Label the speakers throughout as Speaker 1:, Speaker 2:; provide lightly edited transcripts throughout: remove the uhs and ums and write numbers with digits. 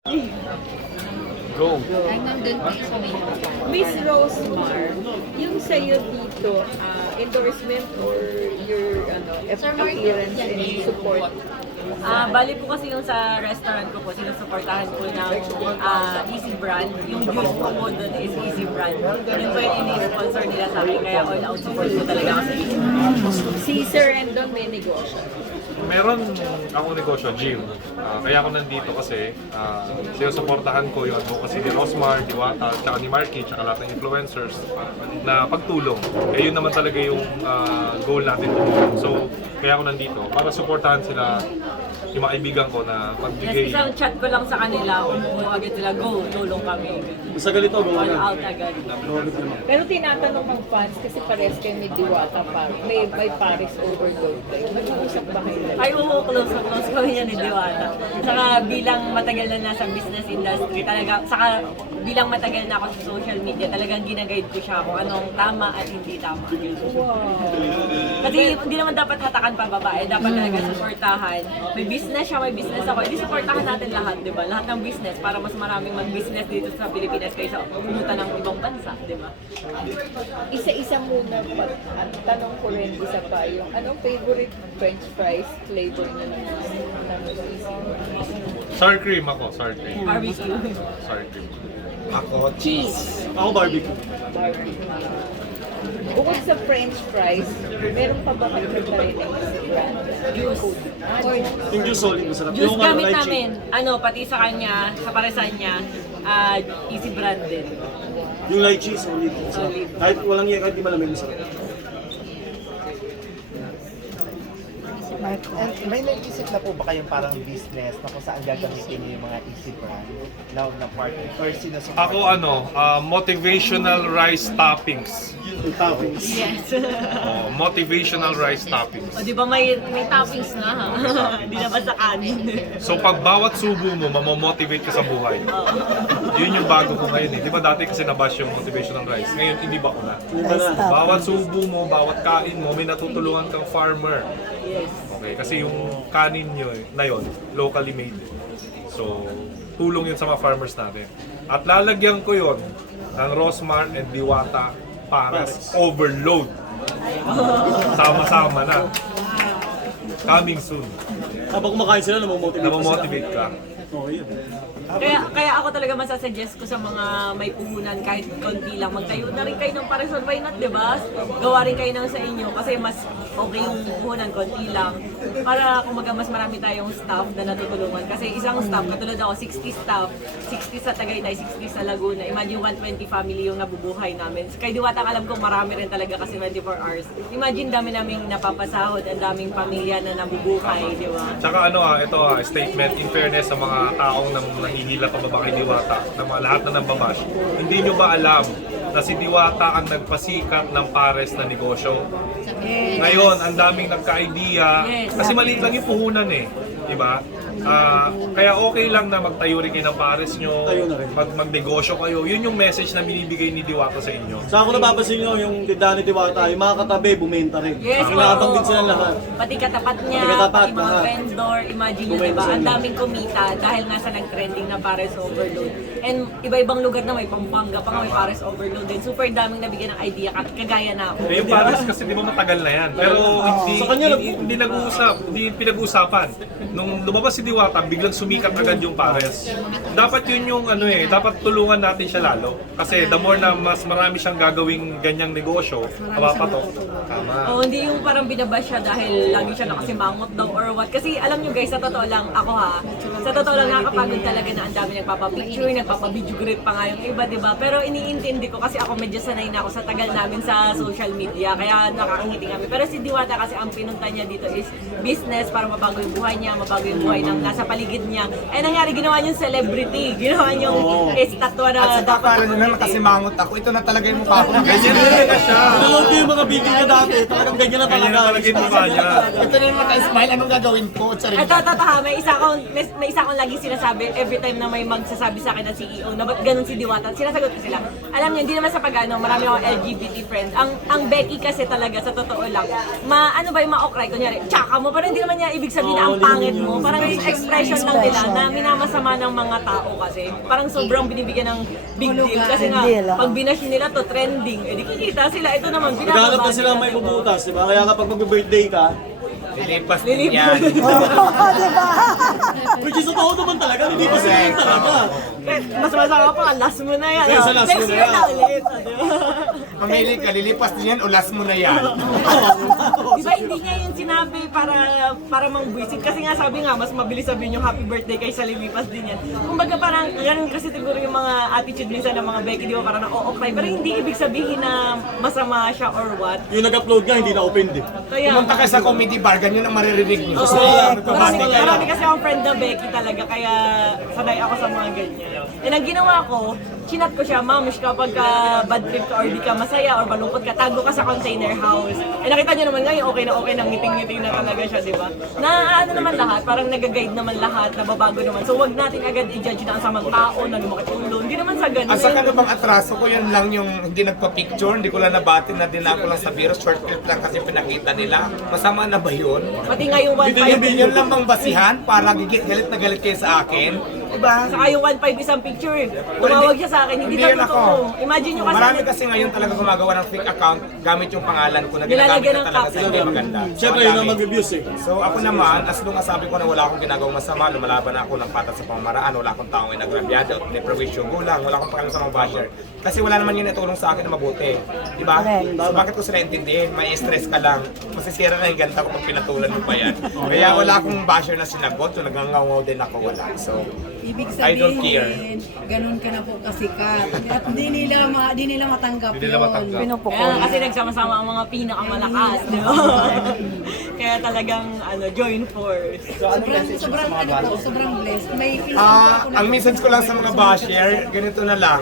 Speaker 1: Go.
Speaker 2: Ay, nandun kayo sa may
Speaker 3: Miss Rosemar, yung sa'yo dito, endorsement or your appearance and support?
Speaker 4: Bali po kasi yung sa restaurant ko po, sinusuportahan po ng Easy Brand. Yung juice po doon is Easy Brand. Yun po yung ini-sponsor nila sa akin, kaya all out support po talaga ako sa Easy Brand.
Speaker 3: Si Sir Endon may negosyo.
Speaker 1: Meron akong negosyo, gym. Kaya ako nandito kasi sinusuportahan ko yung advocacy ni Rosmar, Diwata, tsaka ni Marky, tsaka lahat ng influencers na pagtulong. Eh yun naman talaga yung goal natin tumulong. So, kaya ako nandito para suportahan sila, yung mga kaibigan ko na magbigay.
Speaker 4: Yes, isang chat ko lang sa kanila, umuo agad sila, go, tulong kami.
Speaker 5: Sa ganito,
Speaker 4: All out agad.
Speaker 3: Pero tinatanong ng fans kasi pares kayo may Diwata pa, may Paris overload kayo. Mag-uusap ba kayo?
Speaker 4: Ay, oo, close kami yan ni Diwata. Saka bilang matagal na nasa business industry, talaga, saka bilang matagal na ako sa social media, talagang ginaguide ko siya kung anong tama at hindi tama. Kasi hindi naman dapat hatakan pa babae, dapat talaga supportahan. May business siya, may business ako, hindi supportahan natin lahat, di ba? Lahat ng business para mas maraming mag-business dito sa Pilipinas kaysa pumunta ng ibang bansa, di ba?
Speaker 3: Isa-isa muna pag tanong ko rin isa pa yung anong favorite french fries flavor na ng
Speaker 1: Sour cream ako, sour cream.
Speaker 4: Barbecue.
Speaker 1: Sour cream.
Speaker 6: Ako, cheese.
Speaker 5: Ako barbecue.
Speaker 3: barbecue. Bukod sa french fries, meron pa ba kayo rin ng brand?
Speaker 4: Juice.
Speaker 5: Yung juice solid, masarap.
Speaker 4: Juice
Speaker 5: Yung
Speaker 4: gamit
Speaker 5: lychee.
Speaker 4: namin, pati sa kanya, sa paresan niya, Easy Brand din.
Speaker 5: Yung lychee, solid. Masarap.
Speaker 4: Solid.
Speaker 5: Kahit walang iya, kahit di malamig, masarap.
Speaker 6: And may naisip na po ba kayong parang business na kung saan gagamitin niyo yung mga easy brand na partner or sinusupport?
Speaker 1: Ako motivational rice toppings.
Speaker 5: Yung toppings.
Speaker 4: Yes.
Speaker 1: Motivational rice toppings.
Speaker 4: O di ba may toppings na ha? Hindi na ba sa kanin?
Speaker 1: So pag bawat subo mo, mamomotivate ka sa buhay. Yun yung bago ko ngayon eh. Di ba dati kasi nabash yung motivational rice? Ngayon, hindi ba ko na?
Speaker 5: Iba na.
Speaker 1: Bawat subo mo, bawat kain mo, may natutulungan kang farmer.
Speaker 4: Yes.
Speaker 1: Okay, kasi yung kanin nyo na yun, locally made. So, tulong yun sa mga farmers natin. At lalagyan ko yun ng Rosmar and Diwata Paris Overload. Sama-sama na. Coming soon.
Speaker 5: Habang kumakain sila, namomotivate
Speaker 1: Namomotivate ka.
Speaker 5: Oo, yun.
Speaker 4: Kaya ako talaga masasuggest ko sa mga may puhunan kahit konti lang, magtayo na rin kayo ng Parison, why not, di ba? Gawa rin kayo ng sa inyo kasi mas okay yung puhunan, konti lang. Para kumaga mas marami tayong staff na natutulungan. Kasi isang staff, katulad ako, 60 staff, 60 sa Tagaytay, 60 sa Laguna. Imagine 120 family yung nabubuhay namin. Kay Diwata, alam ko marami rin talaga kasi 24 hours. Imagine dami naming napapasahod, ang daming pamilya na nabubuhay, di ba?
Speaker 1: Tsaka ito statement in fairness sa mga taong nahihila pababa kay Diwata, na mga lahat na nambabash. Hindi nyo ba alam na si Diwata ang nagpasikat ng pares na negosyo? Ngayon, ang daming nagka-idea,
Speaker 4: Yes.
Speaker 1: kasi maliit lang yung puhunan eh. Diba? Kaya okay lang na magtayo rin kayo ng pares nyo,
Speaker 5: Tayo na rin.
Speaker 1: magnegosyo kayo. Yun yung message na binibigay ni Diwata sa inyo.
Speaker 5: Sa ako napapansin nyo, yung tindahan ni Diwata, yung mga katabi, bumenta rin.
Speaker 4: Yes,
Speaker 5: Kinakatang
Speaker 4: oo.
Speaker 5: din sila lahat.
Speaker 4: Pati katapat niya,
Speaker 5: Pati katapat,
Speaker 4: pati mga
Speaker 5: lahat.
Speaker 4: vendor, imagine nyo,
Speaker 5: Bumenta
Speaker 4: diba? Ang
Speaker 5: sila.
Speaker 4: daming kumita dahil nga sa nag-trending na Pares Overload. And iba-ibang lugar na may Pampanga pa nga may Pares Overload din. Super daming nabigyan ng idea, kagaya na ako.
Speaker 1: Eh, yung pares kasi di ba matagal na yan. Pero hindi,
Speaker 5: Sa kanya,
Speaker 1: hindi nag-uusap, hindi pinag-uusapan. Nung lumabas si Diwata, biglang sumikat agad yung pares. Dapat yun yung dapat tulungan natin siya lalo. Kasi the more na mas marami siyang gagawing ganyang negosyo, mapapatok. Tama.
Speaker 4: O hindi yung parang binabash siya dahil lagi siya nakasimangot daw or what. Kasi alam nyo guys, sa totoo lang, ako sa totoo lang nakakapagod talaga na ang dami nagpapapicture, nagpapabideo grip pa nga yung iba, diba? Pero iniintindi ko kasi ako medyo sanay na ako sa tagal namin sa social media, kaya nakakangiti kami. Pero si Diwata kasi ang pinunta niya dito is business para mabago yung buhay niya, mabago yung buhay ng nasa paligid niya. Eh nangyari, ginawa niyong celebrity, ginawa niyong estatwa na
Speaker 6: At sa
Speaker 4: dapat
Speaker 6: para naman nakasimangot ako, ito na talaga yung mukha ko.
Speaker 1: Ganyan na talaga siya.
Speaker 5: Nanonood ko yung mga video niya dati, talagang ganyan na
Speaker 1: Ganyan na
Speaker 5: talaga.
Speaker 1: talaga yung mukha niya.
Speaker 6: Ito na yung maka-smile, anong gagawin ko? Charing.
Speaker 4: Ito, may isa akong lagi sinasabi every time na may magsasabi sa akin na CEO na ba't ganun si Diwata, sinasagot ko sila. Alam niyo, hindi naman sa pag-ano, marami akong LGBT friend. Ang Becky kasi talaga, sa totoo lang, ano ba yung ma-okray, kunyari, tsaka mo, parang hindi naman niya ibig sabihin na ang pangit mo. Parang expression lang nila na minamasama ng mga tao kasi. Parang sobrang binibigyan ng big deal. Kasi nga, pag binash nila to trending, edi kikita sila. Ito naman,
Speaker 5: Naghanap na sila may
Speaker 4: diba?
Speaker 5: bubutas, di ba? Kaya kapag mag-birthday ka,
Speaker 6: Lilipas din yan.
Speaker 5: which is totoo naman talaga, hindi pa sila yun talaga.
Speaker 4: Mas masama pa, last mo na yan.
Speaker 5: Kaya sa last mo
Speaker 4: Next
Speaker 5: na
Speaker 4: year
Speaker 5: yan.
Speaker 4: na ulit. Diba?
Speaker 6: Mamili ka, lilipas din yan, ulas mo na yan.
Speaker 4: Diba hindi niya yun sinabi para mangbuisit? Kasi nga sabi nga, mas mabilis sabihin yung happy birthday kaysa lilipas din yan. Kumbaga parang, ganun kasi siguro yung mga attitude minsan ng mga Becky, di ba parang okay, pero hindi ibig sabihin na masama siya or what.
Speaker 5: Yung nag-upload nga, hindi na-open din.
Speaker 4: Kaya,
Speaker 6: Pumunta ka sa comedy bar, ganyan ang maririnig niyo.
Speaker 4: oo, marami kasi akong friend na Becky talaga, kaya sanay ako sa mga ganyan. And ang ginawa ko, chinat ko siya, ma'am, kapag bad trip ka or di ka masaya or malungkot ka, tago ka sa container house. Eh nakita niyo naman ngayon, okay na, ngiting-ngiting na talaga siya, di ba? Na ano naman lahat, parang nag-guide naman lahat, nababago naman. So wag natin agad i-judge na ang samang tao, na lumakit ulo. Hindi naman sa ganun.
Speaker 6: Asa ka na bang atraso ko, yan lang yung hindi nagpa-picture, hindi ko lang nabati na din ako lang sa biro, short clip lang kasi pinakita nila. Masama na ba yun?
Speaker 4: Pati nga yung 1.5,
Speaker 6: Yun lang bang basihan para galit na galit kayo sa akin? Diba?
Speaker 4: saka yung 1.5 isang picture. Tumawag siya sa akin, hindi
Speaker 6: Hindi
Speaker 4: na
Speaker 6: yun ako.
Speaker 4: totoo. Imagine nyo kasi,
Speaker 6: Marami kasi ngayon talaga gumagawa ng fake account gamit yung pangalan ko na ginagamit
Speaker 4: Nilalagyan
Speaker 6: na
Speaker 4: ng
Speaker 6: talaga sa
Speaker 4: caption.
Speaker 6: hindi maganda.
Speaker 5: Siyempre, yun ang mag-abuse eh.
Speaker 6: So ako naman, as long as sabi ko na wala akong ginagawang masama, lumalaban ako ng patas sa pamamaraan, wala akong taong inagrabyado, may perwisyo, gulang, wala akong pakialam sa mga basher. Kasi wala naman yun itulong sa akin na mabuti. Diba? So bakit ko sila intindihin? May stress ka lang. Masisira na yung ganda ko pag pinatulan mo pa yan. Kaya wala akong basher na sinagot, so nagangaw din ako wala. So,
Speaker 7: Ibig
Speaker 6: I don't care.
Speaker 7: sabihin, ganun ka na po kasikat. At di nila matanggap
Speaker 1: Hindi nila matanggap.
Speaker 4: kaya kasi nagsama-sama ang mga pinakamalakas, di ba? Kaya talagang join force.
Speaker 7: Sobrang blessed. May Facebook ako na
Speaker 6: ang message ko lang sa mga basher, ganito na lang.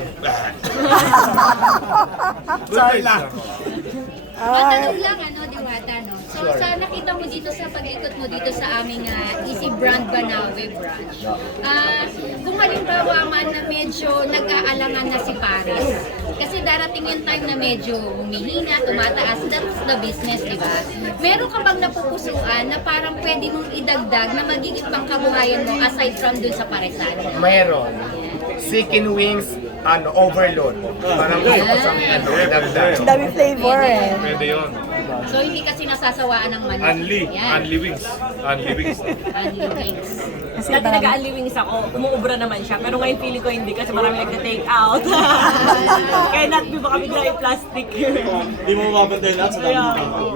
Speaker 6: Sorry lang.
Speaker 2: Matanong lang, Diwata, no? So, sa nakita mo dito sa pag-ikot mo dito sa aming Easy Brand Banawe branch, kung halimbawa man na medyo nag-aalangan na si Paris, kasi darating yung time na medyo humihina, tumataas, that's the business, di ba? Meron ka bang napupusuan na parang pwede mong idagdag na magiging pangkabuhayan mo aside from dun sa paresan?
Speaker 6: Mayroon. Chicken wings, overload. Parang gusto ko sa dagdag.
Speaker 3: Dami flavor eh.
Speaker 1: Pwede yun.
Speaker 2: So, hindi kasi nasasawaan ng manok. Yan.
Speaker 1: Unli wings. Unli wings.
Speaker 2: Unli wings.
Speaker 4: Dati nag-unli wings ako, umuubra naman siya. Pero ngayon feeling ko hindi kasi marami nagka-take out. Kaya not baka bigla yung plastic.
Speaker 5: Hindi mo mapapantay lahat sa dami.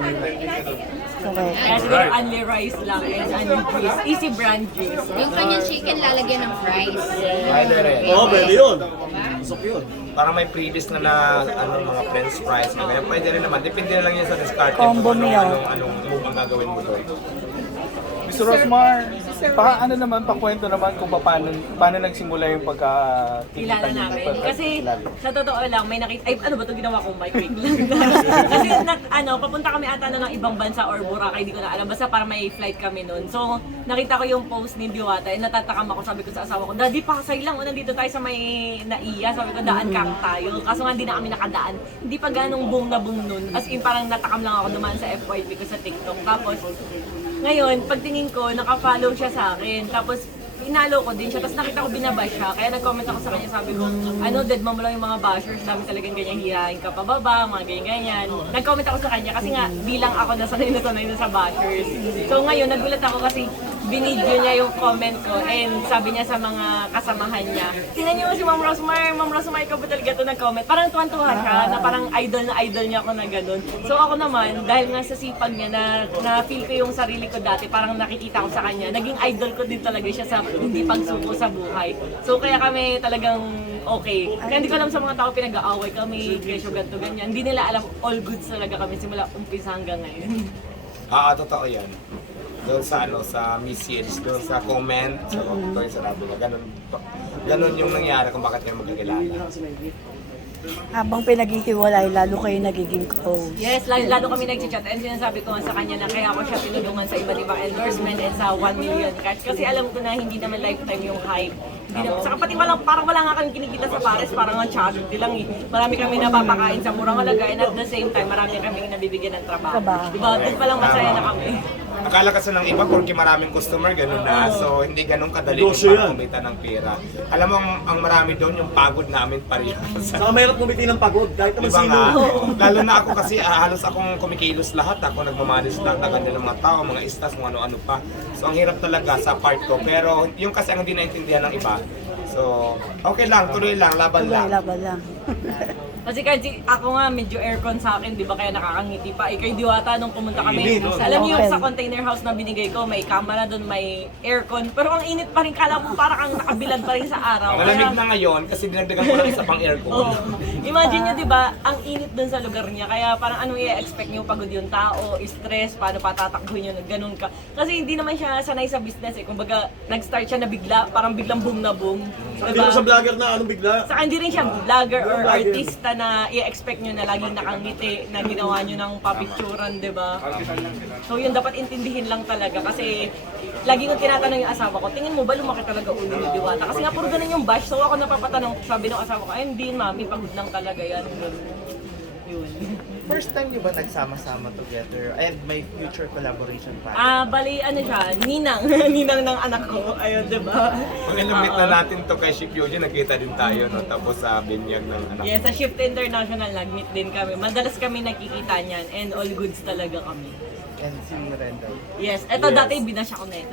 Speaker 4: Kaya siguro unli rice lang and unli juice. Easy brand juice.
Speaker 2: Yung kanyang chicken lalagyan ng fries.
Speaker 6: Pwede rin.
Speaker 5: Oo, pwede yun. Pasok yun.
Speaker 6: Parang may previous na mga french fries. Kaya pwede rin naman. Depende na lang yan sa discard.
Speaker 3: Combo meal.
Speaker 6: Anong move ang gagawin mo doon.
Speaker 8: Mr. Rosmar, pakwento naman kung paano nagsimula yung pagkakikita
Speaker 4: Kilala
Speaker 8: niyo.
Speaker 4: namin. Kasi sa totoo lang, may nakita, ay ano ba ito ginawa kong mic wig lang. Kasi papunta kami ata ng ibang bansa or Boracay, hindi ko na alam. Basta para may flight kami noon. So, nakita ko yung post ni Diwata, natatakam ako, sabi ko sa asawa ko, Daddy, Pasay lang, nandito tayo sa may Naiya. Sabi ko, daan kang tayo. Kaso nga hindi na kami nakadaan. Hindi pa ganong boom na boom noon. As in, parang natakam lang ako dumaan sa FYP ko sa TikTok. Tapos, ngayon, pagtingin ko, naka-follow siya sa akin. Tapos, inalo ko din siya. Tapos nakita ko binabash siya. Kaya nag-comment ako sa kanya. Sabi ko, dead mo lang yung mga bashers. Dami talagang ganyan hirahin ka pababa, mga ganyan-ganyan. Nag-comment ako sa kanya kasi nga, bilang ako nasanay na sa bashers. So ngayon, nagulat ako kasi binidyo niya yung comment ko and sabi niya sa mga kasamahan niya, tingnan niyo si Ma'am Rosmar, ikaw ba talaga ito nag-comment? Parang tuwan-tuwa siya na parang idol niya ako na ganun. So ako naman, dahil nga sa sipag niya na feel ko yung sarili ko dati, parang nakikita ko sa kanya, naging idol ko din talaga siya sa hindi pagsuko sa buhay. So kaya kami talagang okay. Kaya hindi ko alam sa mga tao pinag-aaway kami, kesyo ganito ganyan. Hindi nila alam all goods talaga kami simula umpisa hanggang ngayon.
Speaker 6: Totoo yan. Doon sa message, doon sa comment, so ito yung sinabi ko, ganun yung nangyari kung bakit kayo magkakilala.
Speaker 3: Habang pinaghihiwalay, lalo kayo nagiging close.
Speaker 4: Yes, lalo kami nag-chat and sinasabi ko nga sa kanya na kaya ako siya tinulungan sa iba't ibang endorsement and sa 1 million cash. Kasi alam ko na hindi naman lifetime yung hype. Hindi naman, saka pati parang wala nga kami kinikita sa Pares, parang ang charity lang eh. Marami kami napapakain sa murang halaga and at the same time, marami kami nabibigyan ng trabaho. Diba? Doon palang masaya na kami.
Speaker 6: Akala kasi ng iba, porque maraming customer, ganun na. So, hindi ganun kadali
Speaker 5: Negosyo
Speaker 6: para
Speaker 5: yan.
Speaker 6: kumita ng pera. Alam mo, ang marami doon, yung pagod namin parehas.
Speaker 5: Saka mahirap kumiti ng pagod, kahit naman
Speaker 6: Diba
Speaker 5: sino.
Speaker 6: nga? Lalo na ako kasi halos akong kumikilos lahat. Ako nagmamanis lahat, naganda ng mga tao, mga istas, kung ano-ano pa. So, ang hirap talaga sa part ko. Pero yung kasi ang hindi naintindihan ng iba. So, okay lang, tuloy lang, laban lang.
Speaker 4: Kasi kasi ako nga medyo aircon sa akin, di ba, kaya nakakangiti pa. Kay Diwata nung pumunta kami.
Speaker 5: Init.
Speaker 4: Alam niyo yung sa container house na binigay ko, may camera doon, may aircon. Pero ang init pa rin, kala mo parang kang nakabilad pa rin sa araw.
Speaker 6: Malamig na ngayon kasi dinagdagan ko lang isa pang aircon.
Speaker 4: Oo. Imagine nyo, di ba, ang init dun sa lugar niya. Kaya parang anong i-expect nyo, pagod yung tao, stress, paano patatakbuhin nyo, ganun ka. Kasi hindi naman siya sanay sa business eh. Kumbaga, nag-start siya na bigla, parang biglang boom na boom.
Speaker 5: Saka hindi mo sa vlogger na anong bigla.
Speaker 4: Saka hindi rin siya vlogger or artista na i-expect nyo na laging nakangiti, na ginawa nyo ng papicturan, di ba? So yun, dapat intindihin lang talaga kasi lagi kong tinatanong yung asawa ko, tingin mo ba lumaki talaga ulo ni Diwata? Kasi nga puro ganun yung bash, so ako napapatanong, sabi ng asawa ko, ay hindi mami, pagod lang talaga yan. Yun.
Speaker 9: First time niyo ba nagsama-sama together and may future collaboration pa?
Speaker 4: Bali, ano siya, ninang, ninang ng anak ko, ayun, di ba?
Speaker 6: Pag inumit na natin to kay Ship Yoji, nakita din tayo, no? Tapos sa binyag ng anak.
Speaker 4: Yes, sa Shift International, nag-meet din kami. Madalas kami nakikita niyan and all goods talaga kami.
Speaker 9: And si Rendell.
Speaker 4: Yes, eto dati binash ako na ito.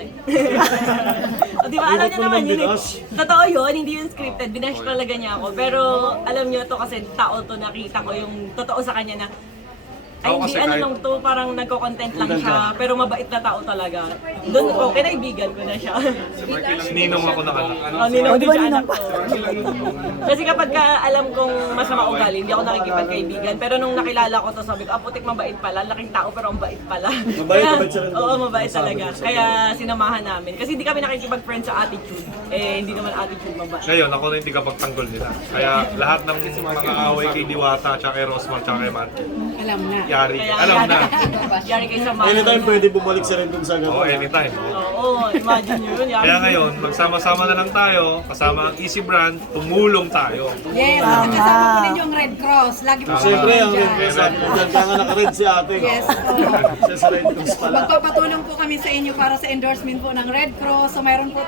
Speaker 4: O di ba, alam
Speaker 5: Hirap
Speaker 4: niyo
Speaker 5: mo
Speaker 4: naman
Speaker 5: naman
Speaker 4: yun eh.
Speaker 5: binash.
Speaker 4: Totoo yun, hindi yun scripted, binash talaga niya ako. Pero alam niyo to kasi tao to, nakita ko yung totoo sa kanya na ay
Speaker 1: Ako
Speaker 4: hindi
Speaker 1: kasi
Speaker 4: ano
Speaker 1: kahit-
Speaker 4: lang to, parang nagko-content lang siya, pero mabait na tao talaga. Doon ko, kinaibigan ko na siya.
Speaker 1: Ninong ako na anak.
Speaker 4: Oh, ninong din siya anak ko. Kasi kapag ka alam kong masama ugali, hindi ako nakikipagkaibigan. Pero nung nakilala ko to, sabi ko, putik mabait pala, laking tao pero ang bait pala.
Speaker 5: Mabait, mabait siya rin.
Speaker 4: Oo, mabait
Speaker 5: Sabi
Speaker 4: talaga.
Speaker 5: ko sa'yo.
Speaker 4: Kaya sinamahan namin. Kasi hindi kami nakikipag-friend sa attitude. Eh, hindi naman attitude mabait.
Speaker 1: Ngayon, ako na yung tigapagtanggol nila. Kaya lahat ng mga away kay Diwata, tsaka kay Rosmar, tsaka kay Matt,
Speaker 7: Alam na.
Speaker 1: yari.
Speaker 4: Kaya
Speaker 1: Alam na.
Speaker 4: Yari kayo sa mga.
Speaker 5: Anytime pwede bumalik sa rin dun sa
Speaker 1: Oo,
Speaker 5: gano'n.
Speaker 1: anytime.
Speaker 4: Oo, imagine nyo yun. Yari.
Speaker 1: Kaya ngayon, magsama-sama na lang tayo, kasama ang Easy Brand, tumulong tayo.
Speaker 7: Yes, at kasama po ninyo ang Red Cross. Lagi po
Speaker 5: Siyempre,
Speaker 7: kami
Speaker 5: ang
Speaker 7: dyan.
Speaker 5: Red Cross, kaya nga naka-red si ate.
Speaker 7: Yes,
Speaker 5: Siya sa Red Cross pala.
Speaker 7: Magpapatulong po kami sa inyo para sa endorsement po ng Red Cross. So mayroon po